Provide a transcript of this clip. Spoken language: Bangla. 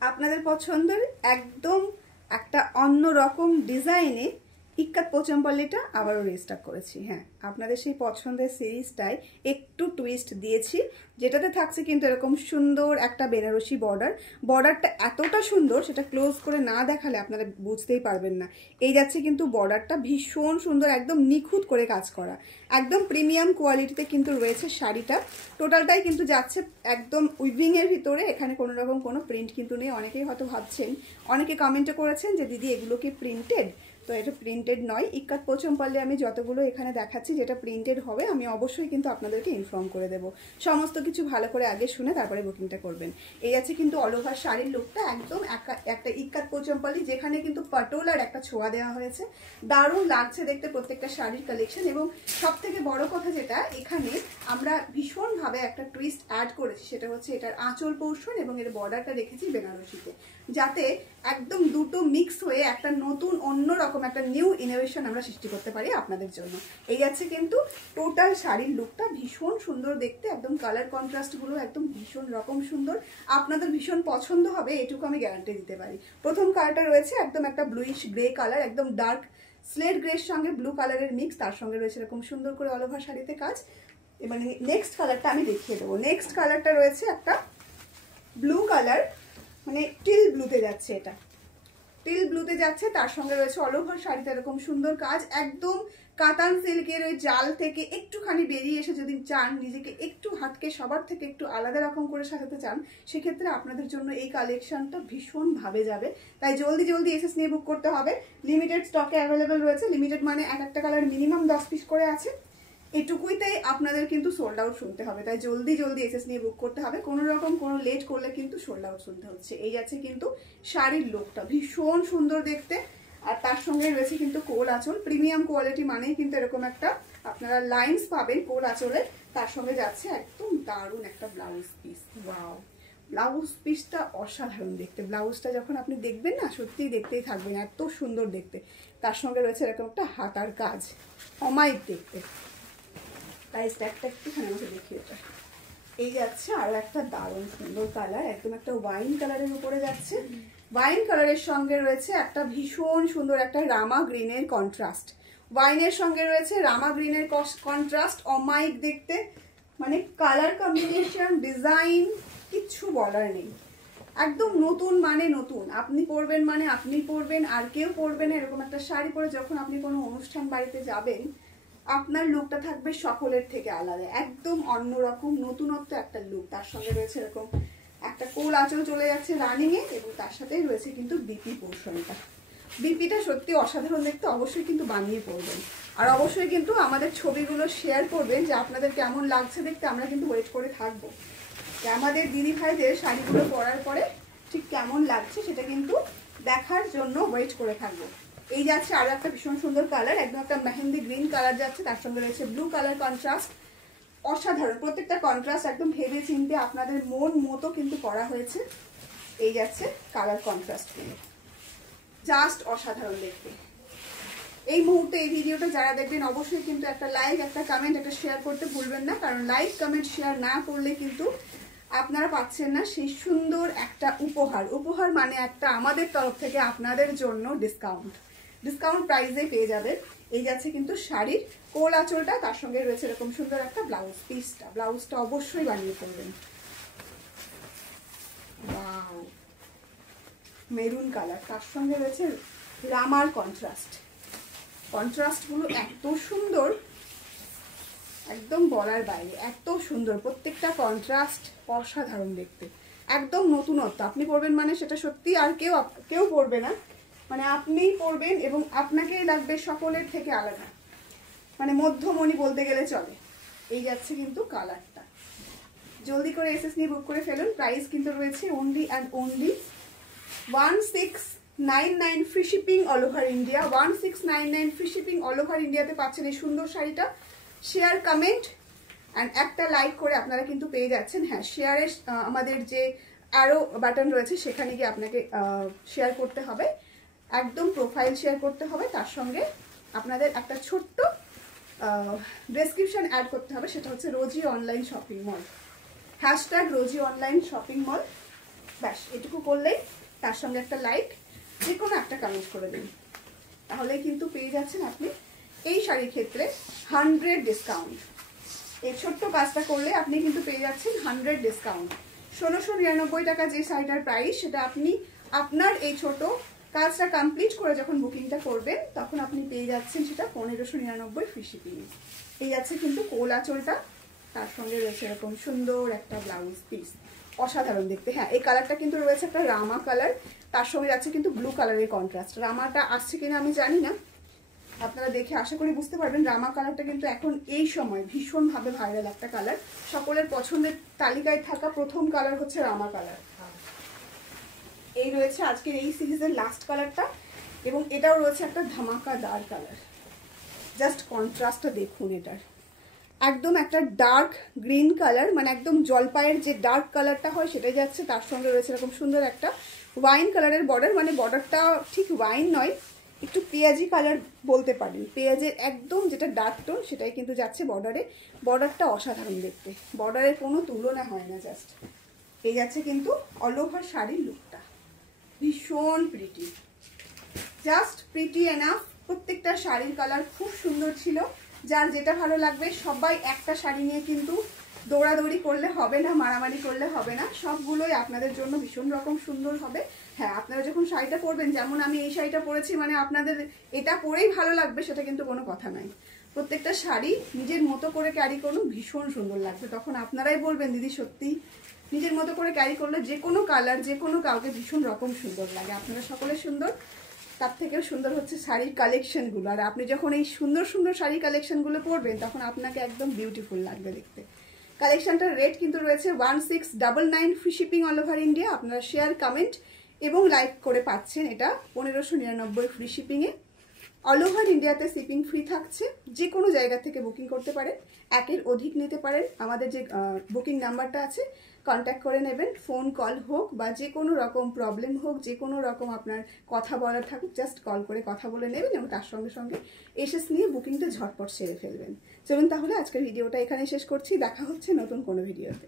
আপনাদের পছন্দের একদম একটা অন্যরকম ডিজাইনে ইক্কাত পোচমপল্লিটা আবারও রিস্টক করেছি। হ্যাঁ, আপনাদের সেই পছন্দের সিরিজটাই একটু টুইস্ট দিয়েছি, যেটাতে থাকছে কিন্তু এরকম সুন্দর একটা বেনারসি বর্ডারটা এতটা সুন্দর, সেটা ক্লোজ করে না দেখালে আপনারা বুঝতেই পারবেন না। এই যাচ্ছে কিন্তু বর্ডারটা ভীষণ সুন্দর, একদম নিখুঁত করে কাজ করা, একদম প্রিমিয়াম কোয়ালিটিতে কিন্তু রয়েছে শাড়িটা। টোটালটাই কিন্তু যাচ্ছে একদম উইভিংয়ের ভিতরে, এখানে কোনো রকম কোনো প্রিন্ট কিন্তু নেই। অনেকেই হয়তো ভাবছেন, অনেকে কমেন্টে করেছেন যে দিদি এগুলো কি প্রিন্টেড, তো এটা প্রিন্টেড নয়। ইক্কাত পোচমপল্লি আমি যতগুলো এখানে দেখাচ্ছি যেটা প্রিন্টেড হবে আমি অবশ্যই কিন্তু আপনাদেরকে ইনফর্ম করে দেব। সমস্ত কিছু ভালো করে আগে শুনে তারপরে বুকিংটা করবেন। এই আছে কিন্তু অল ওভার শাড়ির লুকটা, একদম একটা ইক্কাত পোচমপল্লি, যেখানে কিন্তু পাটোলার একটা ছোঁয়া দেওয়া হয়েছে। দারুণ লাগছে দেখতে প্রত্যেকটা শাড়ির কালেকশন। এবং সব থেকে বড় কথা যেটা, এখানে আমরা ভীষণভাবে একটা টুইস্ট অ্যাড করেছি, সেটা হচ্ছে এটার আঁচল পোর্শন এবং এর বর্ডারটা রেখেছি বেনারসিতে, যাতে একদম দুটো মিক্স হয়ে একটা নতুন অন্যরকম একটা নিউ ইনোভেশন আমরা সৃষ্টি করতে পারি আপনাদের জন্য। এই আছে কিন্তু টোটাল শাড়ির লুকটা, ভীষণ সুন্দর দেখতে, একদম কালার কন্ট্রাস্টগুলো একদম ভীষণ রকম সুন্দর, আপনাদের ভীষণ পছন্দ হবে এটুকু আমি গ্যারান্টি দিতে পারি। প্রথম কালারটা রয়েছে একদম একটা ব্লুইশ গ্রে কালার, একদম ডার্ক স্লেট গ্রের সঙ্গে ব্লু কালারের মিক্স, তার সঙ্গে রয়েছে এরকম সুন্দর করে অল ওভার শাড়িতে কাজ। এবার নেক্সট কালারটা আমি দেখিয়ে দেবো। নেক্সট কালারটা রয়েছে একটা ব্লু কালার, মানে টিল ব্লুতে যাচ্ছে, এটা টিল ব্লুতে যাচ্ছে, তার সঙ্গে রয়েছে অল ওভার শাড়িতে এরকম সুন্দর কাজ। একদম কাতান সিল্কের ওই জাল থেকে একটুখানি বেরিয়ে এসে যদি চান নিজেকে একটু হাটকে সবার থেকে একটু আলাদা রকম করে সাজাতে চান, সেক্ষেত্রে আপনাদের জন্য এই কালেকশনটা ভীষণ ভাবে যাবে। তাই জলদি জলদি এসএস নিয়ে বুক করতে হবে। লিমিটেড স্টকে অ্যাভেলেবেল রয়েছে। লিমিটেড মানে এক একটা কালার মিনিমাম 10 পিস করে আছে, এটুকুইতেই আপনাদের কিন্তু সোল্ড আউট শুনতে হবে। তাই জলদি জলদি এসএস নিয়ে বুক করতে হবে, কোনো রকম কোনো লেট করলে কিন্তু সোল্ড আউট শুনতে হচ্ছে। এই আছে কিন্তু শাড়ির লুকটা, ভীষণ সুন্দর দেখতে। আর তার সঙ্গে রয়েছে কিন্তু কোল আঁচল, প্রিমিয়াম কোয়ালিটি মানেই কিন্তু এরকম একটা আপনারা লাইন্স পাবেন কোল আঁচলে। তার সঙ্গে যাচ্ছে একদম দারুণ একটা ব্লাউজ পিস। ওয়াও, ব্লাউজ পিসটা অসাধারণ দেখতে। ব্লাউজটা যখন আপনি দেখবেন না, সত্যিই দেখতেই থাকবেন, এত সুন্দর দেখতে। তার সঙ্গে রয়েছে এরকম একটা হাতার কাজ, অমায়িক দেখতে। তাই স্ট্যাকটা একটুখানি আমাকে দেখিয়ে এটা। এই যাচ্ছে আরো একটা দারুণ সুন্দর কালার, একদম একটা ওয়াইন কালারের উপরে যাচ্ছে। ওয়াইন কালারের সঙ্গে রয়েছে একটা ভীষণ সুন্দর একটা রামা গ্রিনের কন্ট্রাস্ট। ওয়াইনের সঙ্গে রয়েছে রামা গ্রিনের কন্ট্রাস্ট, অমায়িক দেখতে, মানে কালার কম্বিনেশন, ডিজাইন কিচ্ছু বলার নেই। একদম নতুন মানে নতুন, আপনি পরবেন মানে আপনি পরবেন, আর কেউ পরবে না। এরকম একটা শাড়ি পরে যখন আপনি কোনো অনুষ্ঠান বাড়িতে যাবেন, আপনার লুকটা থাকবে সকলের থেকে আলাদা, একদম অন্যরকম নতুনত্ব একটা লুক। তার সঙ্গে রয়েছে এরকম একটা কোল আঁচল চলে যাচ্ছে রানিং এ, এবং তার সাথেই রয়েছে কিন্তু বিপি পোর্শনটা। বিপিটা সত্যি অসাধারণ দেখতে, অবশ্যই কিন্তু বানিয়ে পড়বেন। আর অবশ্যই কিন্তু আমাদের ছবিগুলো শেয়ার করবেন যে আপনাদের কেমন লাগছে দেখতে। আমরা কিন্তু ওয়েট করে থাকবো যে আমাদের দিদি ভাইদের শাড়িগুলো পরার পরে ঠিক কেমন লাগছে, সেটা কিন্তু দেখার জন্য ওয়েট করে থাকবো। এই যাচ্ছে আরো একটা ভীষণ সুন্দর কালার, একদম একটা মেহেন্দি গ্রিন কালার যাচ্ছে, তার সঙ্গে রয়েছে ব্লু কালার কন্ট্রাস্ট। অসাধারণ, প্রত্যেকটা কন্ট্রাস্ট একদম ভেবে চিনতে আপনাদের মন মতো কিন্তু করা হয়েছে। এই যাচ্ছে কালার কন্ট্রাস্ট গুলো, জাস্ট অসাধারণ দেখতে। এই মুহূর্তে এই ভিডিওটা যারা দেখবেন অবশ্যই কিন্তু একটা লাইক, একটা কমেন্ট, একটা শেয়ার করতে ভুলবেন না, কারণ লাইক কমেন্ট শেয়ার না করলে কিন্তু আপনারা পাচ্ছেন না সেই সুন্দর একটা উপহার। উপহার মানে একটা আমাদের তরফ থেকে আপনাদের জন্য ডিসকাউন্ট প্রাইসে পেয়ে যাবেন। এই যাচ্ছে কিন্তু শাড়ির কোল আঁচলটা, তার সঙ্গে রয়েছে এরকম সুন্দর একটা ব্লাউজ পিসটা। ব্লাউজটা অবশ্যই বানিয়ে পড়বেন। ওয়াও, মেরুন কালার, তার সঙ্গে রয়েছে রামার কন্ট্রাস্টগুলো এত সুন্দর, একদম বলার বাইরে, এত সুন্দর প্রত্যেকটা কন্ট্রাস্ট, অসাধারণ দেখতে, একদম নতুনত্ব। আপনি পরবেন মানে সেটা সত্যি আর কেউ পরবে না, মানে আপনিই পরবেন এবং আপনাকেই লাগবে সকলের থেকে আলাদা, মানে মধ্যমণি বলতে গেলে চলে। এই যাচ্ছে কিন্তু কালারটা, জলদি করে এসএস নিয়ে বুক করে ফেলুন। প্রাইস কিন্তু রয়েছে only and only 1699 free shipping all over India. 1699 free shipping all over ইন্ডিয়াতে পাচ্ছেন এই সুন্দর শাড়িটা। শেয়ার, কমেন্ট অ্যান্ড একটা লাইক করে আপনারা কিন্তু পেয়ে যাচ্ছেন। হ্যাঁ, শেয়ারের আমাদের যে অ্যারো বাটন রয়েছে সেখানে গিয়ে আপনাকে শেয়ার করতে হবে, একদম প্রোফাইল শেয়ার করতে হবে। তার সঙ্গে আপনাদের একটা ছোট্ট ডেসক্রিপশন অ্যাড করতে হবে, সেটা হচ্ছে রোজি অনলাইন শপিং মল, হ্যাশট্যাগ রোজি অনলাইন শপিং মল। ব্যাস এটুকু করলেই তার সঙ্গে একটা লাইট যে কোনো একটা কানেক্ট করে দিন, তাহলে কিন্তু পেয়ে যাচ্ছেন আপনি এই শাড়ির ক্ষেত্রে 100 ডিসকাউন্ট। এই ছোট্ট কাজটা করলে আপনি কিন্তু পেয়ে যাচ্ছেন 100 ডিসকাউন্ট। 1699 টাকা যে শাড়িটার প্রাইস, সেটা আপনি আপনার এই ছোট কাজটা কমপ্লিট করে যখন বুকিংটা করবেন তখন আপনি পেয়ে যাচ্ছেন সেটা 1599 ফ্রি শিপিং। এই যাচ্ছে কিন্তু কোল আঁচলটা, তার সঙ্গে রয়েছে এরকম সুন্দর একটা ব্লাউজ পিস, অসাধারণ দেখতে। হ্যাঁ, এই কালারটা কিন্তু রয়েছে একটা রামা কালার, তার সঙ্গে যাচ্ছে কিন্তু ব্লু কালারের কন্ট্রাস্ট। রামাটা আসছে কিনা আমি জানি না, আপনারা দেখে আশা করি বুঝতে পারবেন। রামা কালারটা কিন্তু এখন এই সময় ভীষণভাবে ভাইরাল একটা কালার, সকলের পছন্দের তালিকায় থাকা প্রথম কালার হচ্ছে রামা কালার। এই রয়েছে আজকের এই সিরিজের লাস্ট কালারটা, এবং এটাও রয়েছে একটা ধামাকাদার কালার। জাস্ট কন্ট্রাস্টটা দেখুন, এটার একদম একটা ডার্ক গ্রিন কালার, মানে একদম জলপাইয়ের যে ডার্ক কালারটা হয় সেটাই যাচ্ছে, তার সঙ্গে রয়েছে এরকম সুন্দর একটা ওয়াইন কালারের বর্ডার, মানে বর্ডারটা ঠিক ওয়াইন নয়, একটু পেঁয়াজি কালার বলতে পারেন, পেঁয়াজের একদম যেটা ডার্ক টোন সেটাই কিন্তু যাচ্ছে বর্ডারে। বর্ডারটা অসাধারণ দেখতে, বর্ডারের কোনো তুলনা হয় না। জাস্ট এই যাচ্ছে কিন্তু অল ওভার শাড়ির লুকটা, ভীষণ প্রিটি, জাস্ট প্রিটি এনাফ। প্রত্যেকটা শাড়ির কালার খুব সুন্দর ছিল, যার যেটা ভালো লাগবে। সবাই একটা শাড়ি নিয়ে কিন্তু দৌড়াদৌড়ি করলে হবে না, মারামারি করলে হবে না, সবগুলোই আপনাদের জন্য ভীষণ রকম সুন্দর হবে। হ্যাঁ, আপনারা যখন শাড়িটা পরবেন, যেমন আমি এই শাড়িটা পরেছি, মানে আপনাদের এটা পরেই ভালো লাগবে সেটা কিন্তু কোনো কথা নাই। প্রত্যেকটা শাড়ি নিজের মতো করে ক্যারি করুন, ভীষণ সুন্দর লাগবে। তখন আপনারাই বলবেন দিদি সত্যি নিজের মতো করে ক্যারি করলে যে কোনো কালার যে কোনো কাউকে ভীষণ রকম সুন্দর লাগে। আপনারা সকলে সুন্দর, তার থেকেও সুন্দর হচ্ছে শাড়ির কালেকশনগুলো। আর আপনি যখন এই সুন্দর সুন্দর শাড়ির কালেকশনগুলো পরবেন তখন আপনাকে একদম বিউটিফুল লাগবে দেখতে। কালেকশনটার রেট কিন্তু রয়েছে 1699 free shipping all over India. আপনারা শেয়ার, কমেন্ট এবং লাইক করে পাচ্ছেন এটা 1599 ফ্রি শিপিংয়ে। অল ওভার ইন্ডিয়াতে শিপিং ফ্রি থাকছে, যে কোনো জায়গা থেকে বুকিং করতে পারেন, একের অধিক নিতে পারেন। আমাদের যে বুকিং নাম্বারটা আছে কন্ট্যাক্ট করে নেবেন, ফোন কল হোক বা যে কোনো রকম প্রবলেম হোক, যে কোনো রকম আপনার কথা বলার থাকুক, জাস্ট কল করে কথা বলে নেবেন এবং তার সঙ্গে সঙ্গে এসএস নিয়ে বুকিংটা ঝটপট সেরে ফেলবেন। চলুন তাহলে আজকের ভিডিওটা এখানে শেষ করছি, দেখা হচ্ছে নতুন কোনো ভিডিওতে।